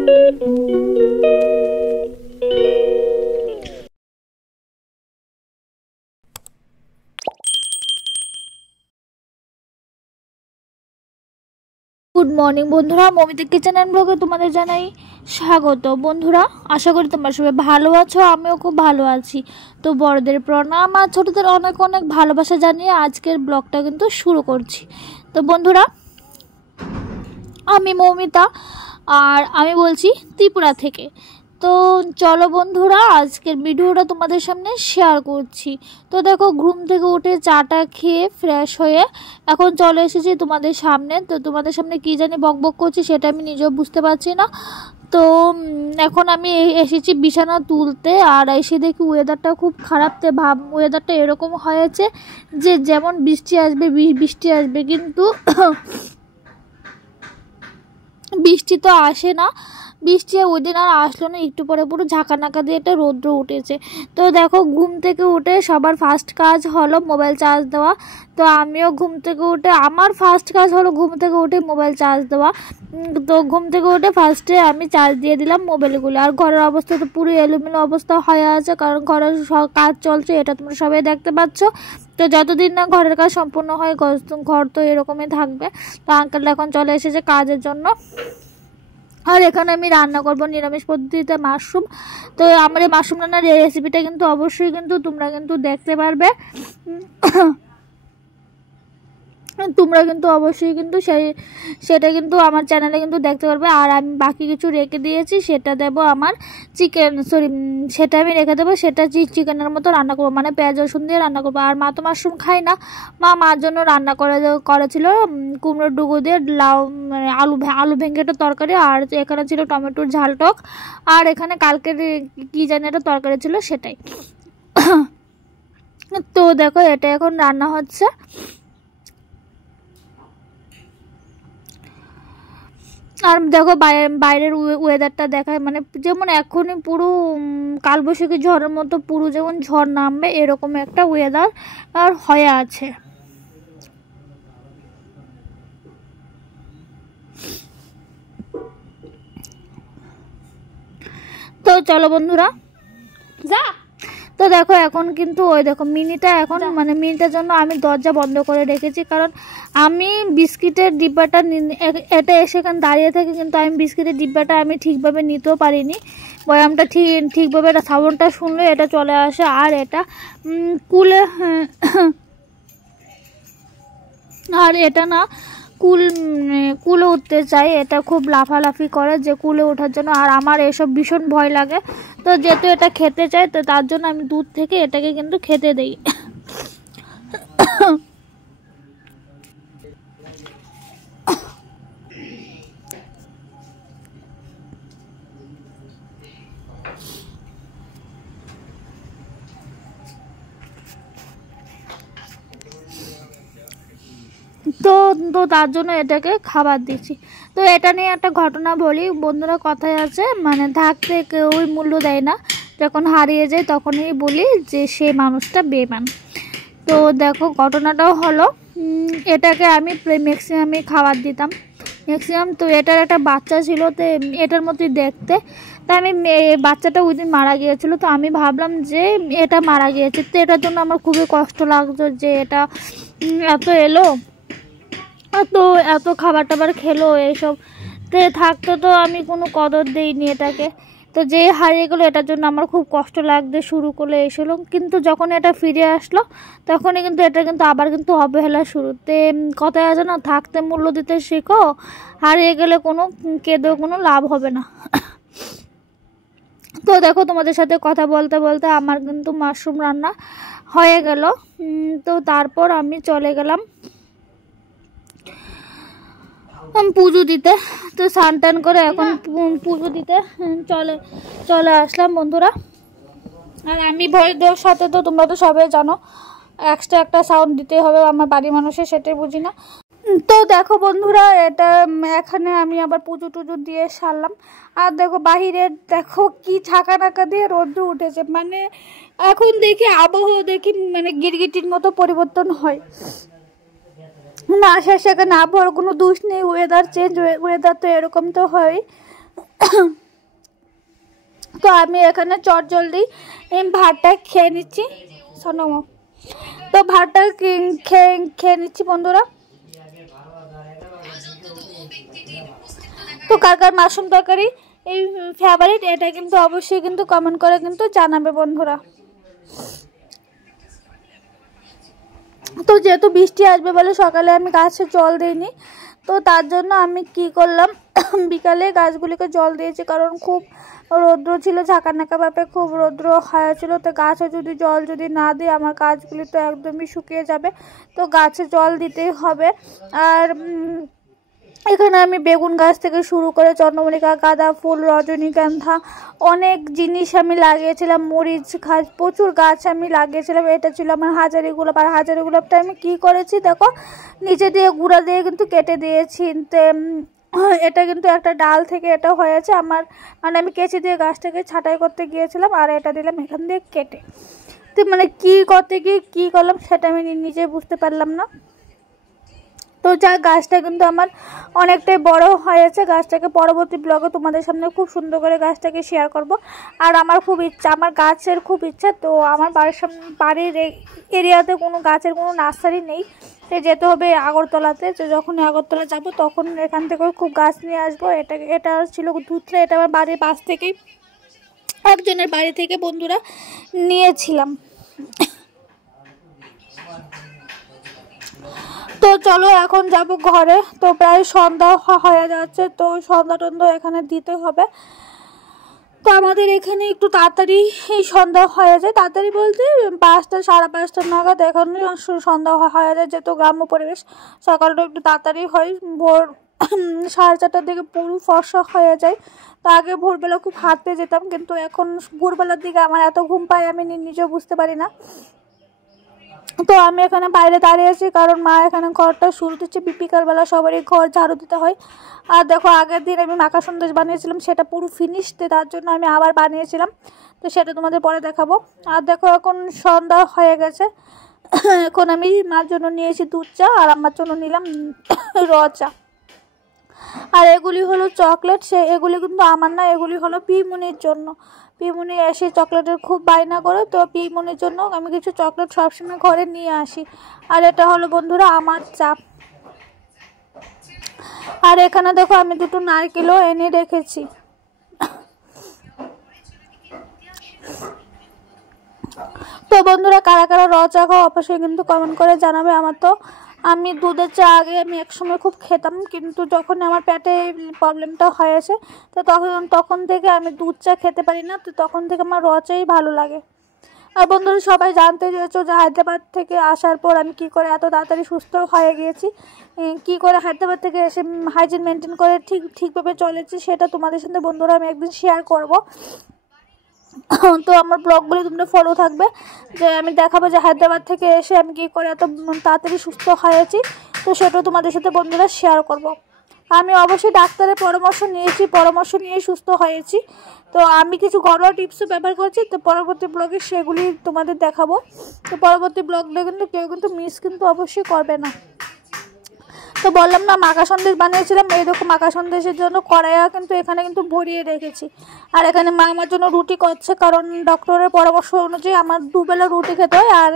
Good morning বন্ধুরা, Momita kitchen and ব্লগে তোমাদের জানাই স্বাগত। বন্ধুরা, আশা করি তোমরা সবাই ভালো আছো, আমিও খুব ভালো আছি। তো বড়দের প্রণাম আর ছোটদের অনেক অনেক ভালোবাসা জানিয়ে আজকের ব্লগটা কিন্তু শুরু করছি। তো বন্ধুরা, আমি মৌমিতা আর আমি বলছি ত্রিপুরা থেকে। তো চলো বন্ধুরা, আজকের ভিডিওটা তোমাদের সামনে শেয়ার করছি। তো দেখো, ঘুম থেকে উঠে চাটা খেয়ে ফ্রেশ হয়ে এখন চলে এসেছি তোমাদের সামনে। তো তোমাদের সামনে কী জানি বকবক করছি সেটা আমি নিজেও বুঝতে পারছি না। তো এখন আমি এসেছি বিছানা তুলতে, আর এসে দেখি ওয়েদারটা খুব খারাপ। ওয়েদারটা এরকম হয়েছে যে যেমন বৃষ্টি আসবে বৃষ্টি আসবে, কিন্তু বৃষ্টি তো আসে না। বৃষ্টি ওই দিন আর আসলো না, একটু পরে পুরো ঝাঁকানাকা দিয়ে একটা রৌদ্র উঠেছে। তো দেখো, ঘুম থেকে উঠে সবার ফার্স্ট কাজ হলো মোবাইল চার্জ দেওয়া। তো আমিও ঘুম থেকে উঠে আমার ফার্স্ট কাজ হলো ঘুম থেকে উঠে মোবাইল চার্জ দেওয়া। তো ঘুম থেকে উঠে ফার্স্টে আমি চার্জ দিয়ে দিলাম মোবাইলগুলো। আর ঘরের অবস্থা তো পুরো এলোমেলো অবস্থা হয়ে আছে, কারণ ঘরের কাজ চলছে, এটা তোমরা সবাই দেখতে পাচ্ছ। তো যতদিন না ঘরের কাজ সম্পূর্ণ হয় ঘর তো এরকমই থাকবে। তো আঙ্কেল এখন চলে এসেছে কাজের জন্য। আর এখানে আমি রান্না করব নিরামিষ পদ্ধতিতে মাশরুম। তো আমার এই মাশরুম রান্নার রেসিপিটা কিন্তু অবশ্যই কিন্তু তোমরা কিন্তু দেখতে পারবে। তোমরা কিন্তু অবশ্যই কিন্তু সেটা কিন্তু আমার চ্যানেলে কিন্তু দেখতে পারবে। আর আমি বাকি কিছু রেখে দিয়েছি, সেটা দেব আমার সেটা আমি রেখে দেবো, সেটা চিকেনের মতো রান্না করবো, মানে পেঁয়াজ রসুন দিয়ে রান্না করবো। আর মা তো মাশরুম খায় না, মার জন্য রান্না করেছিল কুমড়োর ডুগো দিয়ে লাউ, মানে আলু ভেঙে একটা তরকারি। আর এখানে ছিল টমেটোর ঝাল টক। আর এখানে কালকের কী জানি একটা তরকারি ছিল, সেটাই। তো দেখো, এটা এখন রান্না হচ্ছে। আর দেখো বাইরের ওয়েদারটা দেখায়, মানে যেমন এখনই পুরো কালবৈশাখী ঝড়ের মতো, পুরো যেমন ঝড় নামবে এরকম একটা ওয়েদার আর হয়ে আছে। তো চলো বন্ধুরা, যা। তো দেখো, এখন কিন্তু ওই দেখো মিনিটা এখন মানে মিনিটের জন্য আমি দরজা বন্ধ করে রেখেছি, কারণ আমি বিস্কিটের ডিব্বাটা এটা এসে এখানে দাঁড়িয়ে থাকে, কিন্তু আমি বিস্কিটের ডিব্বাটা আমি ঠিকভাবে নিতেও পারিনি। বয়ামটা ঠিকভাবে এটা সাউন্ডটা শুনলে এটা চলে আসে। আর এটা আর এটা না কুলে উঠতে চাই, এটা খুব লাফালাফি করে যে কুলে ওঠার জন্য। আর আমার এসব ভীষণ ভয় লাগে। তো যেহেতু এটা খেতে চাই, তো তার জন্য আমি দুধ থেকে এটাকে কিন্তু খেতে দেই। তো তো তার জন্য এটাকে খাবার দিচ্ছি। তো এটা নিয়ে একটা ঘটনা বলি বন্ধুরা, কথায় আছে মানে থাকতে কেউই মূল্য দেয় না, যখন হারিয়ে যায় তখনই বলি যে সে মানুষটা বেমান। তো দেখো, ঘটনাটাও হলো, এটাকে আমি ম্যাক্সিমামই খাবার দিতাম ম্যাক্সিমাম। তো এটার একটা বাচ্চা ছিল, তো এটার মতোই দেখতে। তা আমি বাচ্চাটা ওই দিন মারা গিয়েছিলো, তো আমি ভাবলাম যে এটা মারা গিয়েছে। তো এটার জন্য আমার খুবই কষ্ট লাগতো যে এটা এত এলো, এত খাবার টাবার খেলো, এইসব থাকতো, তো আমি কোনো কদর দিইনি এটাকে। তো যে হারিয়ে গেলো, এটার জন্য আমার খুব কষ্ট লাগতে শুরু করলো এসলো। কিন্তু যখন এটা ফিরে আসলো, তখনই কিন্তু এটা কিন্তু আবার কিন্তু অবহেলা শুরুতে। কথায় আছে না, থাকতে মূল্য দিতে শেখো, হারিয়ে গেলে কোনো কেঁদেও কোনো লাভ হবে না। তো দেখো, তোমাদের সাথে কথা বলতে বলতে আমার কিন্তু মাশরুম রান্না হয়ে গেল। তো তারপর আমি চলে গেলাম পুজো দিতে। তো স্নান টান করে এখন পুজো দিতে চলে আসলাম বন্ধুরা। আর আমি ভয়ের সাথে তো তোমরা তো সবাই জানো, এক্সট্রা একটা সাউন্ড দিতে হবে আমার বাড়ির মানুষের, সেটাই বুঝি না। তো দেখো বন্ধুরা, এটা এখানে আমি আবার পুজো টুজো দিয়ে সারলাম। আর দেখো বাহিরে দেখো কি ঝাঁকানাকা দিয়ে রোদ্র উঠেছে, মানে এখন দেখি আবহাওয়া দেখি মানে গিরগিটির মতো পরিবর্তন হয় না, সেখানে আবহাওয়ার কোনো দোষ নেই, ওয়েদার চেঞ্জ, ওয়েদার তো এরকম তো হয়। তো আমি এখানে চটজলদি ভাতটা খেয়ে নিচ্ছি। শোনো, তো ভাতটা খেয়ে নিচ্ছি বন্ধুরা। তো কার কার মাশরুম তরকারি এই ফেভারিট, এটা কিন্তু অবশ্যই কিন্তু কমেন্ট করে কিন্তু জানাবে বন্ধুরা। তো যেহেতু বৃষ্টি আসবে বলে সকালে আমি গাছে জল দিইনি, তো তার জন্য আমি কি করলাম, বিকালে গাছগুলিকে জল দিয়েছি, কারণ খুব রৌদ্র ছিল, ঝাঁকানাকাভাবে খুব রৌদ্র হয়েছিল। তো গাছে যদি জল যদি না দিই আমার গাছগুলি তো একদমই শুকিয়ে যাবে, তো গাছে জল দিতেই হবে। আর এখানে আমি বেগুন গাছ থেকে শুরু করে চন্দ্রমল্লিকা, গাঁদা ফুল, রজনীগন্ধা অনেক জিনিস আমি লাগিয়েছিলাম, মরিচ গাছ, প্রচুর গাছ আমি লাগিয়েছিলাম। এটা ছিল আমার হাজারি গোলাপ। আর হাজারি গোলাপটা আমি কি করেছি দেখো, নিচে দিয়ে গুঁড়া দিয়ে কিন্তু কেটে দিয়েছি। এটা কিন্তু একটা ডাল থেকে এটা হয়েছে আমার, মানে আমি কেচি দিয়ে গাছটাকে ছাঁটাই করতে গিয়েছিলাম আর এটা দিলাম এখান দিয়ে কেটে। তো মানে কী করতে গিয়ে কী করলাম সেটা আমি নিজে বুঝতে পারলাম না। তো যা গাছটা কিন্তু আমার অনেকটাই বড় হয়েছে। গাছটাকে পরবর্তী ব্লগে তোমাদের সামনে খুব সুন্দর করে গাছটাকে শেয়ার করব। আর আমার খুব ইচ্ছা, আমার গাছের খুব ইচ্ছা, তো আমার বাড়ির এরিয়াতে কোনো গাছের কোনো নার্সারি নেই, তো যেতে হবে আগরতলাতে। তো যখন আগরতলা যাব তখন এখান থেকে খুব গাছ নিয়ে আসবো। এটা ছিল দুধটা, এটা আমার বাড়ির পাশ থেকেই একজনের বাড়ি থেকে বন্ধুরা নিয়েছিলাম। তো চলো এখন যাব ঘরে। তো প্রায় সন্ধ্যা হয়ে যাচ্ছে, তো সন্ধ্যা টন্ধা এখানে দিতে হবে। তো আমাদের এখানে একটু তাড়াতাড়ি সন্ধ্যা হয়ে যায়, তাড়াতাড়ি বলতে 5টা 5:30 নাগাদ এখন সন্ধ্যা হয়ে যায়। যেহেতু গ্রাম্য পরিবেশ, সকালটা একটু তাড়াতাড়ি হয়, ভোর 4:30টার দিকে পুরো ফর্সা হয়ে যায়। তো আগে ভোরবেলা খুব হাঁটতে যেতাম, কিন্তু এখন ভোরবেলার দিকে আমার এত ঘুম পায় আমি নিজেও বুঝতে পারি না। তো আমি এখানে বাইরে দাঁড়িয়ে আছি, কারণ মা এখানে ঘরটা শুরু দিচ্ছে। বিকালবেলা সবারই ঘর ঝাড়ু দিতে হয়। আর দেখো আগের দিন আমি মাখা সন্দেশ বানিয়েছিলাম, সেটা পুরো ফিনিশড, তার জন্য আমি আবার বানিয়েছিলাম, তো সেটা তোমাদের পরে দেখাবো। আর দেখো এখন সন্ধ্যা হয়ে গেছে, এখন আমি মার জন্য নিয়েছি দুধ চা আর আমার জন্য নিলাম র চা। আর এগুলি হলো চকলেট, এগুলি কিন্তু আমার না, এগুলি হলো পিমুনির জন্য। পিমুনি এসে চকলেটের খুব বায়না করে, তো পিমুনির জন্য আমি কিছু চকলেট সবসময় ঘরে নিয়ে আসি। আর এটা হলো বন্ধুরা আমার চা। আর এখানে দেখো আমি দুটো নারকেলও এনে রেখেছি। তো বন্ধুরা কারা কারা র চা খাও অবশ্যই কিন্তু কমেন্ট করে জানাবে। আমি দুধের চা আগে আমি একসময় খুব খেতাম, কিন্তু যখন আমার পেটে প্রবলেমটা হয়েছে তো তখন থেকে আমি দুধ চা খেতে পারি না, তো তখন থেকে আমার র চাই ভালো লাগে। আর বন্ধুরা সবাই জানতে চেয়েছো যে হায়দ্রাবাদ থেকে আসার পর আমি কি করে এত তাড়াতাড়ি সুস্থ হয়ে গিয়েছি, কি করে হায়দ্রাবাদ থেকে এসে হাইজিন মেনটেন করে ঠিকভাবে চলেছি, সেটা তোমাদের সাথে বন্ধুরা আমি একদিন শেয়ার করব। তো আমার ব্লগগুলো তোমরা ফলো থাকবে, যে আমি দেখাবো যে হায়দ্রাবাদ থেকে এসে আমি কী করে এত তাড়াতাড়ি সুস্থ হয়েছি, তো সেটাও তোমাদের সাথে বন্ধুরা শেয়ার করব। আমি অবশ্যই ডাক্তারের পরামর্শ নিয়ে সুস্থ হয়েছি। তো আমি কিছু ঘরোয়া টিপসও ব্যবহার করছি, তো পরবর্তী ব্লগে সেগুলি তোমাদের দেখাবো। তো পরবর্তী ব্লগটা কিন্তু কেউ কিন্তু মিস কিন্তু অবশ্যই করবে না। তো বললাম না মাখা সন্দেশ বানিয়েছিলাম, এইরকম মাখা সন্দেশের জন্য কড়াইয়া কিন্তু এখানে কিন্তু ভরিয়ে রেখেছি। আর এখানে মা আমার জন্য রুটি করছে, কারণ ডক্টরের পরামর্শ অনুযায়ী আমার 2 বেলা রুটি খেতে হয় আর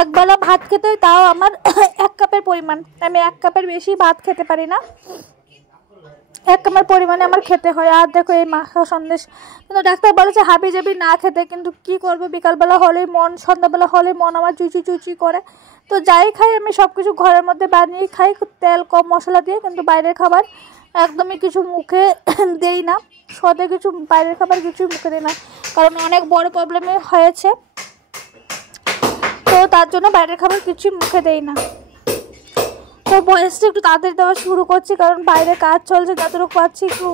1 বেলা ভাত খেতে হয়, তাও আমার 1 কাপের পরিমাণ। আমি 1 কাপের বেশি ভাত খেতে পারি না, 1 কাপের পরিমাণে আমার খেতে হয়। আর দেখো এই মাখা সন্দেশ কিন্তু ডাক্তার বলেছে হাবি জাবি না খেতে, কিন্তু কি করবো, বিকালবেলা হলে সন্ধ্যাবেলা হলে মন আমার চুচি করে। তো যাই খাই আমি সব কিছু ঘরের মধ্যে বানিয়ে খাই, তেল কম মশলা দিয়ে, কিন্তু বাইরের খাবার একদমই কিছু মুখে দেই না, কিছু বাইরের খাবার কিছুই মুখে দিই না, কারণ অনেক বড় প্রবলেমে হয়েছে, তো তার জন্য বাইরের খাবার কিছুই মুখে দেই না। তো ভয়েসটা একটু তাড়াতাড়ি দেওয়া শুরু করছি, কারণ বাইরে কাজ চলছে, যতটুকু পাচ্ছি একটু।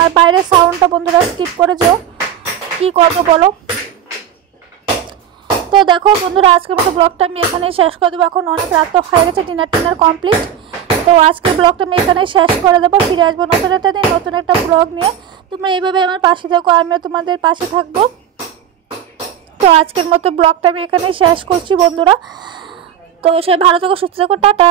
আর বাইরের সাউন্ডটা বন্ধুরা স্কিপ করে যাও, কী করবো বলো। তো দেখো বন্ধুরা আজকের মতো ব্লগটা আমি এখানেই শেষ করে দেবো। এখন অনেক রাত তো হয়ে গেছে, ডিনার কমপ্লিট। তো আজকের ব্লগটা আমি এখানেই শেষ করে দেবো, ফিরে আসবো নতুন একটা দিন নতুন একটা ব্লগ নিয়ে। তোমরা এইভাবে আমার পাশে থাকো, আমিও তোমাদের পাশে থাকবো। তো আজকের মতো ব্লগটা আমি এখানেই শেষ করছি বন্ধুরা। তো সে ভালো থেকো, সুস্থ থেকো, টাটা।